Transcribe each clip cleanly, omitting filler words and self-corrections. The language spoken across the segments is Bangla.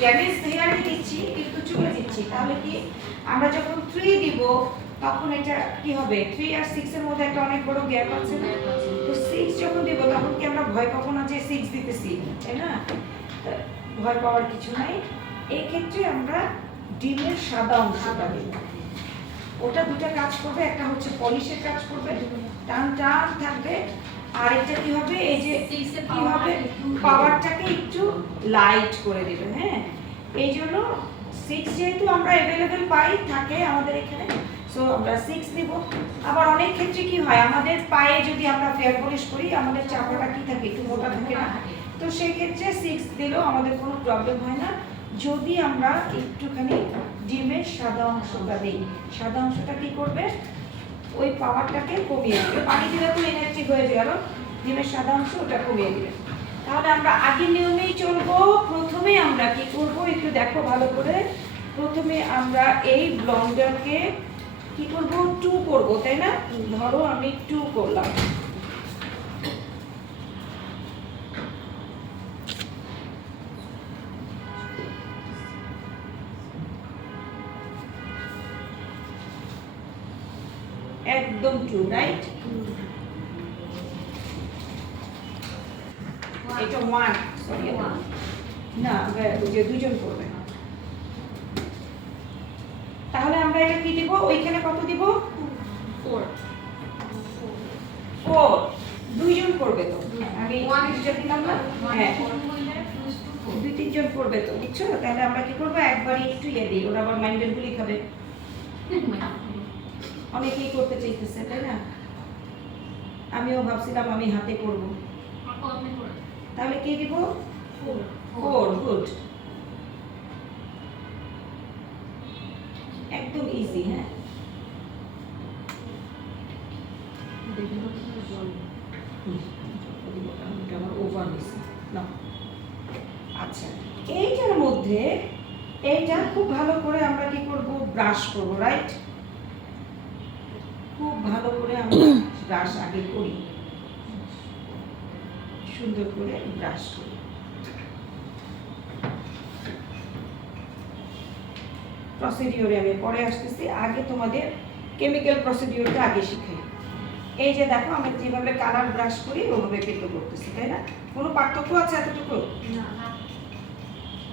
ড্যামেজ হেয়ারে দিচ্ছি কিন্তু চলে দিচ্ছি, তাহলে কি আমরা যখন 3 দিব তখন এটা কি হবে, 3 আর 6 এর মধ্যে একটা অনেক বড় গ্যাপ আছে না? তো 6 যখন দিব তখন কি আমরা ভয় পাবো না যে 6 দিতেছি, তাই না? ভয় পাওয়ার কিছু নাই। এই ক্ষেত্রে আমরা ডিমের সাদা অংশটা দেব, ওটা দুটো কাজ করবে, একটা হচ্ছে পলিশের কাজ করবে, টান টান থাকবে, আর এটা কি হবে, এই যে কি হবে, পাওয়ারটাকে একটু লাইট করে দিবে। হ্যাঁ, এই জন্য 6 যেহেতু আমরা অ্যাভেলেবেল পাই থাকে আমাদের এখানে, সো আমরা 6 দিব। আবার অনেক ক্ষেত্রে কি হয়, আমাদের পায়ে যদি আমরা ফেয়ার পলিশ করি আমাদের চামড়াটা কি থাকে, একটু মোটা থাকে না, তো সেই ক্ষেত্রে 6 দিলেও আমাদের কোনো প্রবলেম হয় না যদি আমরা একটুখানি ডিমের সাদা অংশটা দিই। সাদা অংশটা কি করবে, ওই পাওয়ারটাকে কমিয়ে দেবে, পানি দিলে তো এনার্জি হয়ে গেল, ডিমের সাদা অংশ ওটা কমিয়ে দিবে। তাহলে আমরা আগের নিয়মেই চলবো। প্রথমে আমরা কি করব একটু দেখো ভালো করে, প্রথমে আমরা এই ব্লন্ডারকে কি করব, 2 করব, তাই না? ধরো আমি 2 করলাম, একদম 2, রাইট? এটা 1, সরি না, যে দুজন করবে। তাহলে আমরা এটা কি দিব, ওইখানে কত দিব, 4, দুইজন করবে তো, আমি 1 হিসেবে দিলাম না? হ্যাঁ, 2-3 জন করবে তো, বুঝছো? তাহলে আমরা কি করব, একবারই একটু দিই, ওরা আবার মাইন্ডের গুলি খাবে, অনেকেই করতে চাইতেছে, তাই না? আমিও ভাবছিলাম আমি হাতে করব, তাহলে কি দিব, 4, গুড, একদম ইজি। হ্যাঁ, আচ্ছা, এইটার মধ্যে এইটা খুব ভালো করে আমরা কি করব, ব্রাশ করব, রাইট? খুব ভালো করে আমরা ব্রাশ আগে করি, সুন্দর করে ব্রাশ করি। প্রসিডিওরে আমি পরে আসতেছি, আগে তোমাদের কেমিক্যাল প্রসিডিওরটা আগে শিখাই। এই যে দেখো আমি যেভাবে কালার ব্রাশ করি ওভাবে কিন্তু করতেছি, তাই না? কোনো পার্থক্য আছে এতটুকু?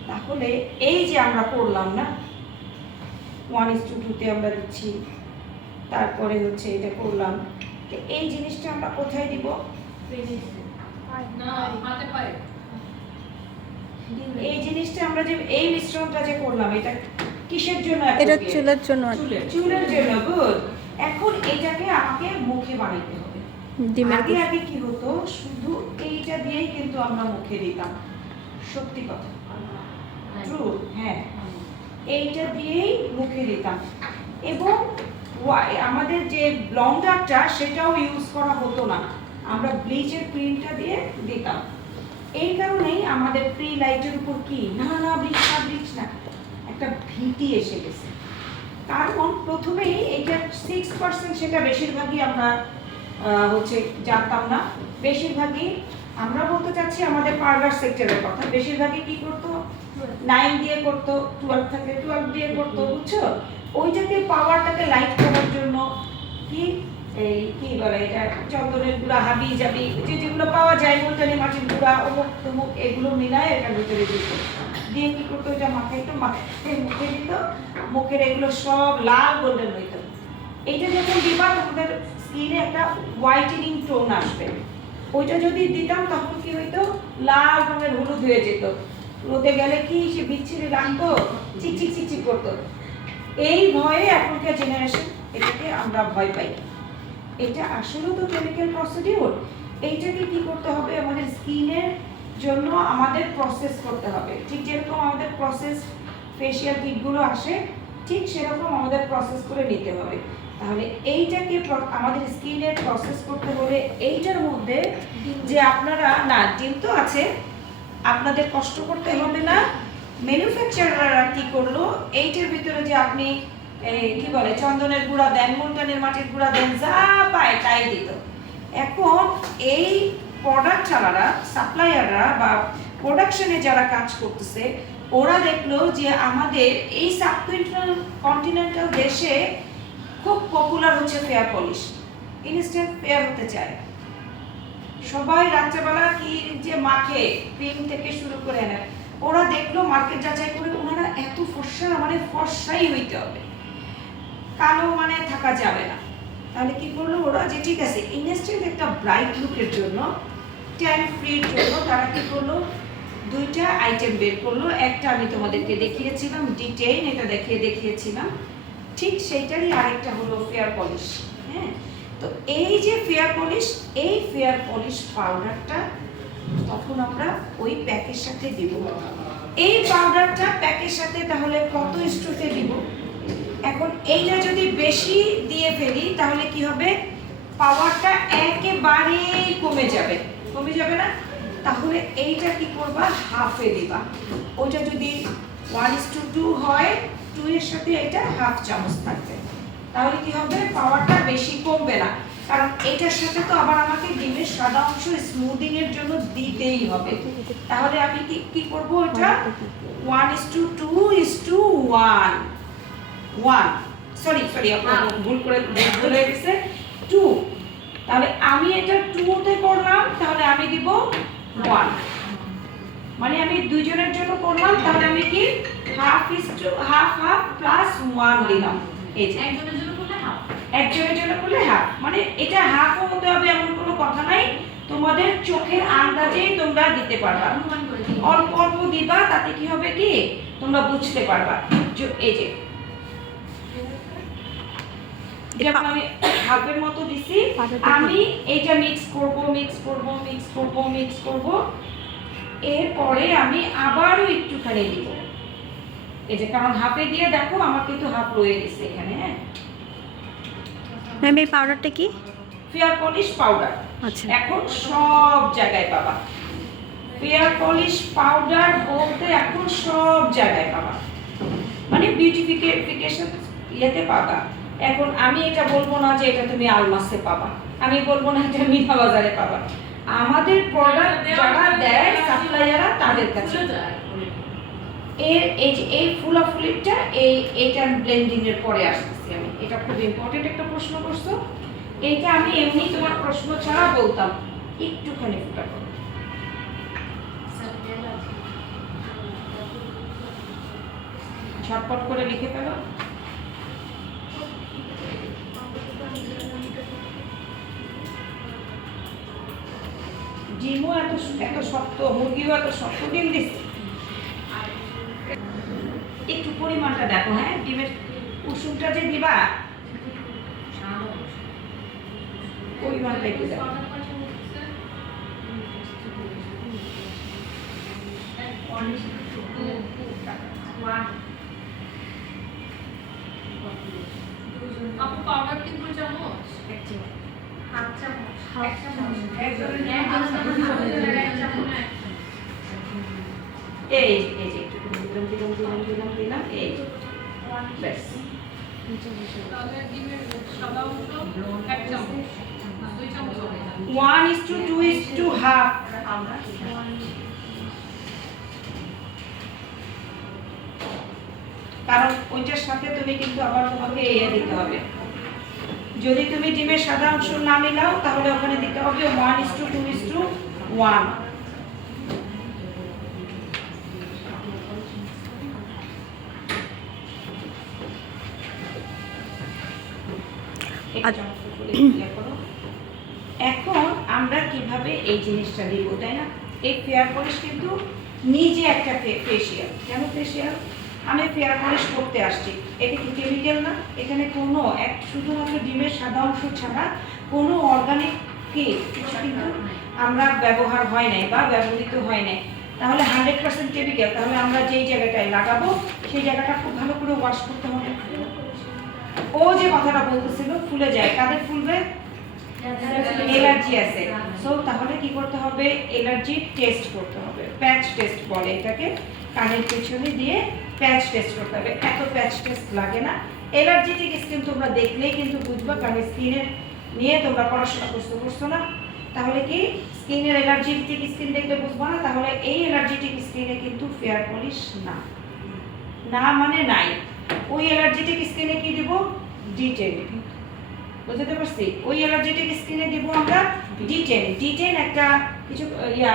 তাহলে এই যে আমরা করলাম না, 1:2 তে আমরা দিচ্ছি, তারপরে হচ্ছে এটা করলাম, এই জিনিসটা আমরা কোথায় দিব, এই জিনিসটা আমরা যে এই মিশ্রণটা যে করলাম এটা কিসের জন্য, এটা চুলের জন্য, চুলের জন্য, গুড। এখন এটাকে আমাকে মুখে বানাইতে হবে। আগে আগে কি হতো, শুধু এইটা দিয়েই কিন্তু আমরা মুখে দিতাম, সত্যি কথা, ট্রু, হ্যাঁ, এইটা দিয়েই মুখে দিতাম, এবং আমাদের যে ব্লন্ডারটা সেটাও ইউজ করা হতো না, আমরা ব্লিচের ক্রিমটা দিয়ে দিতাম। এই কারণেই আমাদের প্রি লাইটের উপর কি না না ব্লিচ না একটা ভীতি এসে গেছে, কারণ প্রথমেই এইটা 6% সেটা বেশিরভাগই আমরা হচ্ছে জানতাম না, বেশিরভাগই আমরা বলতে চাচ্ছি আমাদের পার্লার সেক্টরের কথা, বেশিরভাগই কি করতো, 9 দিয়ে করতো, 12 থাকলে 12 দিয়ে করতো, বুঝছো? ওইটাকে পাওয়ারটাকে লাইট করার জন্য কি এই কি বলে এটা, চন্দনের গুঁড়া, হাবি জাবি, যেগুলো পাওয়া যায়, মুলতানি মাটির গুঁড়া, অমুক তমুক, এগুলো মিলায় এটার ভিতরে দিত, দিয়ে কি করতো, এটা মাখাইতো, মাখাইতে মুখে দিত, মুখের এগুলো সব লাল গোল্ডেন হইত। এইটা যখন দিবা তোমাদের স্কিনে একটা হোয়াইটেনিং টোন আসবে, ওইটা যদি দিতাম তখন কি হইতো, লাল রঙের হলুদ হয়ে যেত, রোদে গেলে কি সে বিচ্ছিরি লাগতো, চিকচিক চিকচিক করতো। এই ভয়ে এখনকার জেনারেশন এটাকে আমরা ভয় পাই। এটা আসলে তো কেমিক্যাল প্রসিডিউর, এইটাকে কি করতে হবে, আমাদের স্কিনের জন্য আমাদের প্রসেস করতে হবে, ঠিক যেরকম আমাদের প্রসেস ফেশিয়াল কিটগুলো আসে ঠিক সেরকম আমাদের প্রসেস করে নিতে হবে। তাহলে এইটাকে আমাদের স্কিনের প্রসেস করতে হলে এইটার মধ্যে যে আপনারা না, ডিম তো আছে, আপনাদের কষ্ট করতে হবে না, ম্যানুফ্যাকচারাররা কি করলো, এইটার ভিতরে যে আপনি কি বলে চন্দনের গুঁড়া দেন, মুলতানের মাটির গুঁড়া দেন, যা পায় তাই দিত। এখন এই প্রোডাক্ট চালারা, সাপ্লায়াররা বা প্রোডাকশনে যারা কাজ করতেছে ওরা দেখলো যে আমাদের এই সাবকন্টিনেন্টাল দেশে খুব পপুলার হচ্ছে ফেয়ার পলিশ, ইনস্ট্যান্ট ফেয়ার হতে চায় সবাই, রাত্রেবেলা কি যে মাখে ক্রিম থেকে শুরু করে এনে। ওরা দেখলো মার্কেট যাচাই করে ওনারা এত ফর্সা, মানে ফর্সাই হইতে হবে, কালো মানে থাকা যাবে না। তাহলে কি করলো ওরা, যে ঠিক আছে ইনস্ট্যান্ট একটা ব্রাইট লুকের জন্য, ট্যান ফ্রির জন্য তারা কি করলো, দুইটা আইটেম বের করলো। একটা আমি তোমাদেরকে দেখিয়েছিলাম ডিটেইন, এটা দেখিয়েছিলাম, ঠিক সেইটারই আরেকটা হলো ফেয়ার পলিশ। হ্যাঁ, তো এই যে ফেয়ার পলিশ, এই ফেয়ার পলিশ পাউডারটা তখন আমরা ওই প্যাকের সাথে দিব। এই পাউডারটা প্যাকের সাথে তাহলে কত স্ট্রোকে দিব? এখন এইটা যদি বেশি দিয়ে ফেলি তাহলে কি হবে, পাওয়ারটা একেবারে কমে যাবে না? তাহলে এইটা কি করবা, হাফে দিবা। ওইটা যদি 1:2 হয়, 2 এর সাথে এটা হাফ চামচ থাকবে, তাহলে কি হবে, পাওয়ারটা বেশি কমবে না। কারণ এটার সাথে তো আবার আমাকে ডিমের সাদা অংশ স্মুদিং এর জন্য দিতেই হবে। তাহলে আমি কি করব, এটা 1:1 সরি ভুল করে বলে গেছে 2। তাহলে আমি এটা 2 তে করলাম, তাহলে আমি দিব 1, মানে আমি দুইজনের জন্য করলাম, তাহলে আমি কি হাফ প্লাস 1 দিলাম। এই যে একজনের জন্য করলে হাফ, মানে এটা হাফও হতে হবে এমন কোনো কথা নাই, তোমাদের চোখের আন্দাজেই তোমরা দিতে পারবা, অল্প অল্প দিবা, তাতে কি হবে কি তোমরা বুঝতে পারবা। এই যে যেমন আমি হাফের মতো দিছি, আমি এইটা মিক্স করব, এরপরে আমি আবারও একটুখানি দিব। এই যে কারণ হাফে দিয়ে দেখো আমার কিন্তু হাফ রয়ে গেছে এখানে। হ্যাঁ ম্যাম, এই পাউডারটা কি? Fair polish powder. আচ্ছা, এখন সব জায়গায় পাবা ফেয়ার পলিশ পাউডার, বলতে এখন সব জায়গায় পাবা, মানে বিউটিফিকেশন ইয়েতে পাবা। এখন আমি এটা বলবো না যে এটা তুমি আলমাসে পাবা, আমি বলবো না এটা মিঠা বাজারে পাবা, আমাদের প্রোডাক্ট যারা দেয় সাপ্লায়াররা তাদের কাছে। এই ফুলাফুলিটা এইটা ব্লেন্ডিং এর পরে আসতেছি আমি। এটা খুব ইম্পর্টেন্ট একটা প্রশ্ন করছো, এইটা আমি এমনি তোমার প্রশ্ন ছাড়া বলতাম, একটুখানি ফুটা করো। ঝটপট করে লিখে ফেলো। ডিমও এত শক্ত, মুরগিও এত শক্ত ডিম দিচ্ছে। একটু পরিমাণটা দেখো। হ্যাঁ, ডিমের কুসুমটা যে দিবা পরিমাণটা একটু দেখো। আপু পাউডার কিন্তু চামচ, হাফ চামচ, এই যে একটু দিলাম এই ব্যাস। তাহলে ডিমের সাদা অংশ 1 চামচ, 2 চামচ হবে। 1:2:1/2। কারণ ওইটার সাথে তুমি কিন্তু আবার তোমাকে দিতে হবে। যদি তুমি ডিমের সাদা অংশ না মিলাও তাহলে ওখানে দিতে হবে 1:2:1। এখন আমরা কিভাবে এই জিনিসটা দিব, তাই না? এই ফেয়ার পলিশ কিন্তু নিজে একটা ফেসিয়াল। কেন ফেসিয়াল? আমি ফেয়ার পলিশ করতে আসছি, এটা কি কেমিক্যাল না? এখানে কোনো শুধুমাত্র ডিমের সাদা অংশ ছাড়া কোনো অর্গানিক কিছু কিন্তু আমরা ব্যবহার হয় নাই বা ব্যবহৃত হয় নাই। তাহলে 100% কেমিক্যাল, তাহলে আমরা যেই জায়গাটায় লাগাবো সেই জায়গাটা খুব ভালো করে ওয়াশ করতে হবে। ও যে কথাটা বলতেছিল ফুলে যায়, কাদের ফুলবে? এলার্জি আছে। সো তাহলে কি করতে হবে, এলার্জি টেস্ট করতে হবে, প্যাচ টেস্ট বলে এটাকে। কানের পেছনে দিয়ে প্যাচ টেস্ট করতে হবে। এত প্যাচ টেস্ট লাগে না। এলার্জিটিক স্কিন তোমরা দেখলেই কিন্তু বুঝবা, কারণ স্কিনের নিয়ে তোমরা পড়াশোনা করছো না। তাহলে কি স্কিনের এলার্জেটিক স্কিন দেখলে বুঝবো না? তাহলে এই এলার্জেটিক স্কিনে কিন্তু ফেয়ার পলিশ না, না মানে নাই। ওই এলার্জেটিক স্কিনে কি দিব? D10। বুঝতে পারছি? ওই এলার্জেটিক স্কিনে দিব আমরা D10। D10 একটা কিছু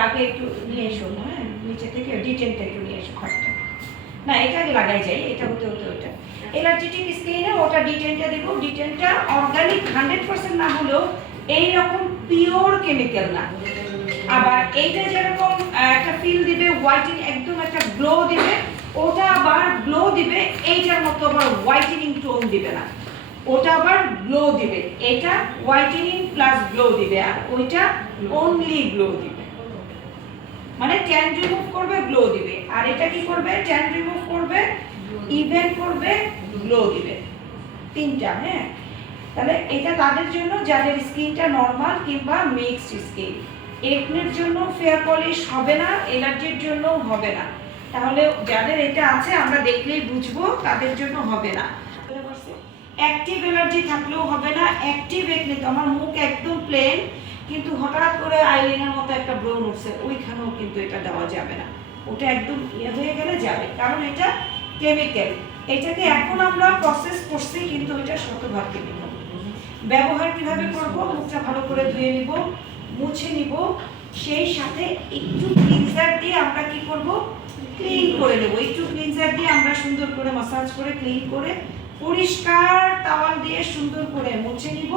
আগে একটু নিয়ে এসো, হ্যাঁ নিচে থেকে D10টা একটু নিয়ে এসো খাটটা। না এটা আগে লাগাই যাই, এটা হতে হতে ওটা এলার্জেটিক স্কিনে ওটা D10টা দিব। D10টা অর্গানিক 100% না হলেও এইরকম পিওর কেমিক্যাল না। আবার এইটা যেরকম একটা ফিল দিবে, হোয়াইটিং একদম একটা গ্লো দিবে, ওটা আবার গ্লো দিবে এইটার মতো আবার হোয়াইটেনিং টোন দিবে না, ওটা আবার গ্লো দিবে। এটা হোয়াইটেনিং প্লাস গ্লো দিবে, আর ওইটা অনলি গ্লো দিবে, মানে ট্যান রিমুভ করবে, গ্লো দিবে। আর এটা কি করবে? ট্যান রিমুভ করবে, ইভেন করবে, গ্লো দিবে, তিনটা। হ্যাঁ, তাহলে এটা তাদের জন্য যাদের স্কিনটা নরমাল কিংবা মিক্সড স্কিন। একনের জন্য ফেয়ার পলিশ হবে না, এলার্জির জন্য হবে না। তাহলে যাদের এটা আছে আমরা দেখলেই বুঝবো তাদের জন্য হবে না। অ্যাক্টিভ এলার্জি থাকলেও হবে না। অ্যাক্টিভ একনে তো আমার মুখ একদম প্লেন, কিন্তু হঠাৎ করে আইলাইনার মতো একটা ব্রণ উঠছে, ওইখানেও কিন্তু এটা দেওয়া যাবে না। ওটা একদম হয়ে গেলে যাবে, কারণ এটা কেমিক্যাল। এটাকে এখন আমরা প্রসেস করছি, কিন্তু এটা শতভাগ কেমিক্যাল। ব্যবহার কিভাবে করব? মুখটা ভালো করে ধুয়ে নিব, মুছে নিব, সেই সাথে একটু ক্লিনজার দিয়ে আমরা কি করব? ক্লিন করে নেব। একটু ক্লিনজার দিয়ে আমরা সুন্দর করে মাসাজ করে ক্লিন করে পরিষ্কার তাওয়াল দিয়ে সুন্দর করে মুছে নিব।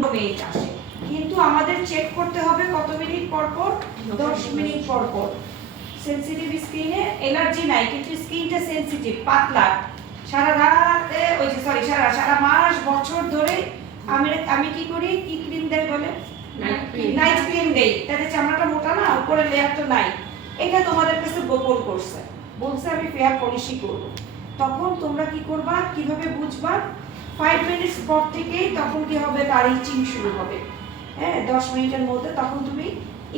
9 মিনিট আসে, কিন্তু আমাদের চেক করতে হবে কত মিনিট পর পর? 10 মিনিট পর পর। সেনসিটিভ স্কিনে এলার্জি নাই, কিন্তু স্কিনটা সেনসিটিভ, পাতলা, সারা রাতে ওই যে সরি সারা মাস বছর ধরে আমি কি করি? কি ক্রিম দেয় বলে? নাইট ক্রিম দেই, তাতে চামড়াটা মোটা না, উপরে লেয়ারটা নাই। এটা তোমাদের কাছে গোপন করছে, বলছে আমি ফেয়ার পলিশই করব। তখন তোমরা কি করবা? কিভাবে বুঝবা? 5 মিনিটস পর থেকেই তখন কি হবে? তার ইচিং শুরু হবে। হ্যাঁ, 10 মিনিটের মধ্যে তখন তুমি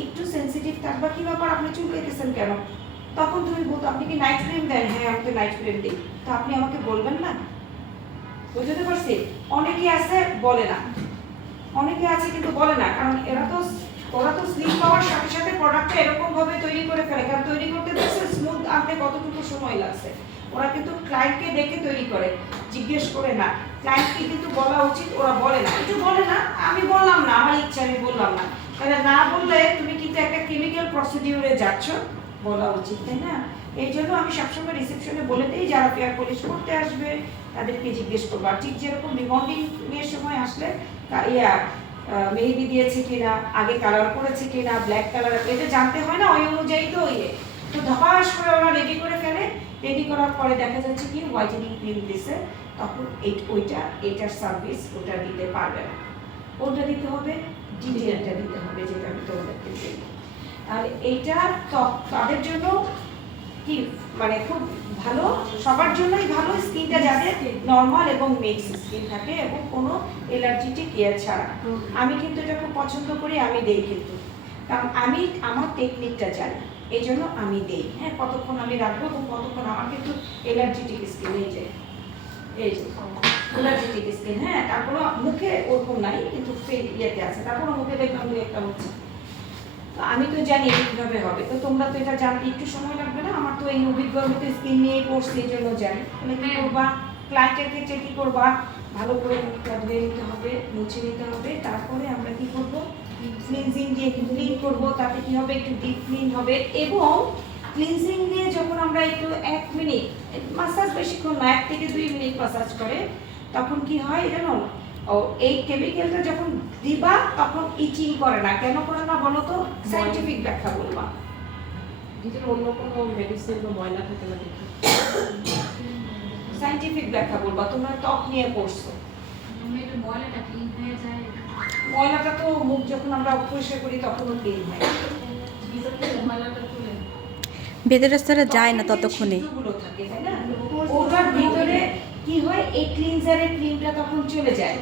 একটু সেনসিটিভ থাকবা। কি ব্যাপার, আপনি চুলকাইতেছেন কেন? তখন তুমি বলতো আপনি কি নাইট ক্রিম দেন? হ্যাঁ, আমি তো নাইট ক্রিম দিই। তো আপনি আমাকে বলবেন না? বুঝতে পারছি? অনেকে আছে বলে না, অনেকে আছে কিন্তু বলে না, কারণ ওরা তো স্লিপ পাওয়ার সাথে সাথে প্রোডাক্টটা এরকম ভাবে তৈরি করে ফেলে। কারণ তৈরি করতে দেখছে স্মুথ আনতে কতটুকু সময় লাগছে। ওরা কিন্তু ক্লায়েন্টকে দেখে তৈরি করে, জিজ্ঞেস করে না। ক্লায়েন্টকে কিন্তু বলা উচিত, ওরা বলে না। একটু বলে না, আমি বললাম না, আমার ইচ্ছা, আমি বললাম না। তাহলে না বললে তুমি কিন্তু একটা কেমিক্যাল প্রসিডিউরে যাচ্ছ, বলা উচিত, তাই না? এই জন্য আমি সবসময় রিসেপশনে বলে দিই, যারা ফেয়ার পলিশ করতে আসবে তাদেরকে জিজ্ঞেস করবো। আর ঠিক যেরকম রিবন্ডিং এর সময় আসলে মেহেদি দিয়েছে কিনা, আগে কালার করেছে কিনা, ব্ল্যাক কালার, এটা জানতে হয় না? ওই অনুযায়ী তো তো ধপাস করে ওরা রেডি করে ফেলে। রেডি করার পরে দেখা যাচ্ছে কি হোয়াইটেনিং ক্রিম দিছে, তখন এটার সার্ভিস ওটা দিতে পারবে না। ওটা দিতে হবে, ডিটেলটা দিতে হবে, যেটা আমি তোমাদেরকে দিই। আর এইটা তাদের জন্য কি মানে খুব ভালো, সবার জন্যই ভালো, স্কিনটা যাতে নরমাল এবং মিক্স স্কিন থাকে এবং কোনো এলার্জিটিক কেয়ার ছাড়া। আমি কিন্তু এটা খুব পছন্দ করি, আমি দেই কিন্তু, কারণ আমি আমার টেকনিকটা জানি, এই জন্য আমি দেই। হ্যাঁ, কতক্ষণ আমি রাখবো এবং কতক্ষণ আমার কিন্তু এলার্জিটিক স্কিন, এই যে এলার্জিটিক স্কিন। হ্যাঁ, তারপরে মুখে ওরকম নাই, কিন্তু ইয়েতে আছে, তারপরে মুখে দেখলাম দুই একটা হচ্ছে। তো আমি তো জানি কিভাবে হবে, তো তোমরা তো এটা জানতে একটু সময় লাগবে না? আমার তো এই অভিজ্ঞতা স্কিন নিয়ে পড়ছি, এই জন্য জানি। তাহলে কি করবা? ক্লায়েন্টের ক্ষেত্রে কি করবা? ভালো করে মুখটা ধুয়ে নিতে হবে, মুছে নিতে হবে। তারপরে আমরা কি করব? ক্লিনজিং দিয়ে ক্লিন করব। তাতে কি হবে? একটু ডিপ ক্লিন হবে। এবং ক্লিনজিং দিয়ে যখন আমরা একটু 1 মিনিট মাসাজ, বেশিক্ষণ না, 1 থেকে 2 মিনিট মাসাজ করে, তখন কি হয় জানো? এই কেমিক্যালটা যখন দিবা তখন ইচিং করে না। কেন করে না বলো তো? সায়েন্টিফিক ব্যাখ্যা বলবা। ভিতরে অন্য কোনো মেডিসিন বা ময়লা থাকে না দেখি। সায়েন্টিফিক ব্যাখ্যা বলবা। তোমরা ত্বক নিয়ে পড়ছো, ময়লাটা ক্লিন হয়ে যায়। ময়লাটা তো মুখ যখন আমরা পরিষ্কার করি তখনও ক্লিন হয়। ভিতর থেকে ময়লাটা তুলে ভেতরে স্তরে যায় না ততক্ষণে। গুলো থাকে, তাই না? ওটার ভিতরে কি হয়? এই ক্লিনজারের ক্রিমটা তখন চলে যায়,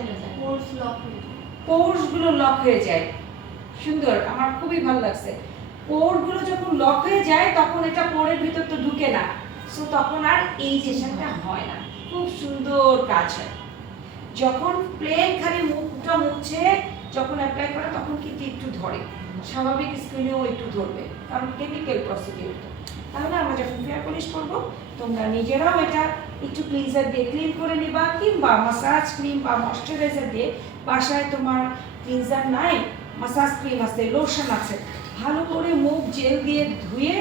পোরস গুলো লক হয়ে যায়। সুন্দর, আমার খুবই ভালো লাগছে। পোর গুলো যখন লক হয়ে যায় তখন এটা পোরের ভিতর তো ঢুকে না, সো তখন আর ইরিটেশনটা হয় না। খুব সুন্দর কাজ হয়। যখন প্লেন খালি মুখটা মুছে যখন অ্যাপ্লাই করে তখন কিন্তু একটু ধরে, স্বাভাবিক স্কিনেও একটু ধরবে, কারণ কেমিক্যাল প্রসিডিউর। তাহলে আমরা যখন ফেয়ার পলিশ করবো তোমরা নিজেরাও এটা একটু ক্লিনজার দিয়ে ক্লিন করে নিবা, কিংবা মাসাজ ক্রিম বা ময়শ্চারাইজার দিয়ে, বাসায় তোমার ক্লিনজার নাই, মাসাজ ক্রিম আছে, লোশন আছে, ভালো করে মুখ জেল দিয়ে ধুয়ে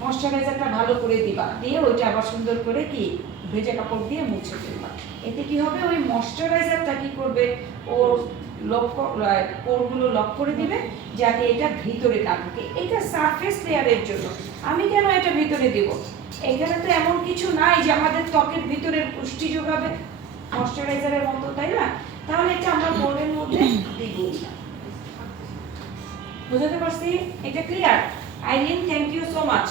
ময়শ্চারাইজারটা ভালো করে দিবা, দিয়ে ওইটা আবার সুন্দর করে কি ভেজা কাপড় দিয়ে মুছে ফেলবা। এতে কি হবে, ওই ময়শ্চারাইজারটা কি করবে, ওর পোরগুলো লক করে দিবে, যাতে এটা ভিতরে না ঢুকে। এটা সারফেস লেয়ারের জন্য। আমি কেন এটা ভিতরে দিব? এখানে তো এমন কিছু নাই যে আমাদের ত্বকের ভিতরের পুষ্টি যোগাবে ময়শ্চারাইজারের মতো, তাই না? তাহলে এটা আমরা পোরের মধ্যে দিবই না। বুঝতে পারছি? এটা clear? Irene, thank you so much.